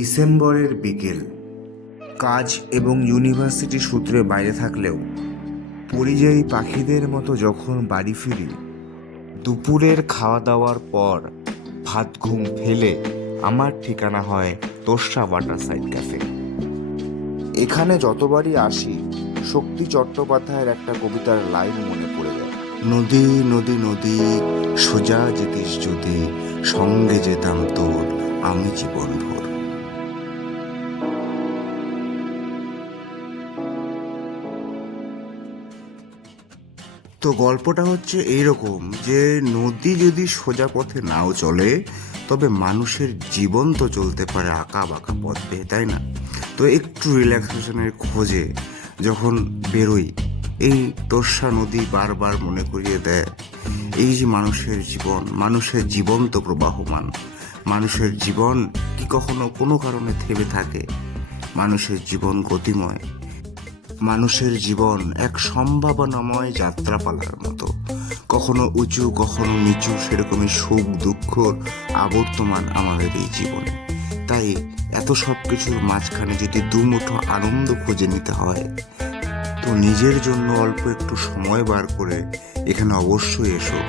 ডিসেম্বরের বিকেল। কাজ এবং ইউনিভার্সিটি সূত্রে বাইরে থাকলেও পরিযায়ী পাখিদের মতো যখন বাড়ি ফিরি, দুপুরের খাওয়া দাওয়ার পর ভাত ঘুম ফেলে আমার ঠিকানা হয় তোর্ষা ওয়াটারসাইড ক্যাফে। এখানে যতবারই আসি শক্তি চট্টোপাধ্যায়ের একটা কবিতার লাইন মনে পড়ে যায়। নদী নদী নদী সোজা যেতিস যদি, সঙ্গে যেতাম তোর আমি জীবন ভোর। তো গল্পটা হচ্ছে এইরকম যে নদী যদি সোজা পথে নাও চলে, তবে মানুষের জীবন তো চলতে পারে আঁকা বাঁকা পথ বেয়ে, তাই না? তো একটু রিল্যাক্সেশনের খোঁজে যখন বেরোই, এই তোর্ষা নদী বারবার মনে করিয়ে দেয় এই যে মানুষের জীবন তো প্রবাহমান। মানুষের জীবন কি কখনো কোনো কারণে থেমে থাকে? মানুষের জীবন গতিময়। মানুষের জীবন এক সম্ভাবনাময় যাত্রাপালার মতো, কখনো উঁচু কখনো নিচু, সেরকমই সুখ দুঃখর আবর্তমান আমাদের এই জীবনে। তাই এত সব কিছুর মাঝখানে যদি দুমুঠো আনন্দ খুঁজে নিতে হয়, তো নিজের জন্য অল্প একটু সময় বার করে এখানে অবশ্যই এসো।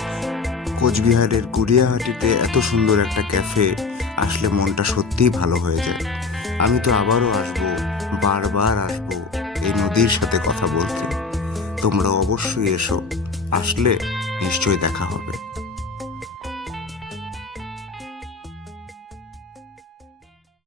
কোচবিহারের গুড়িয়াহাটিতে এত সুন্দর একটা ক্যাফে আসলে মনটা সত্যিই ভালো হয়ে যায়। আমি তো আবারও আসবো, বারবার আসবো এই নদীর সাথে কথা বলতে। তোমরা অবশ্যই এসো, আসলে নিশ্চয়ই দেখা হবে।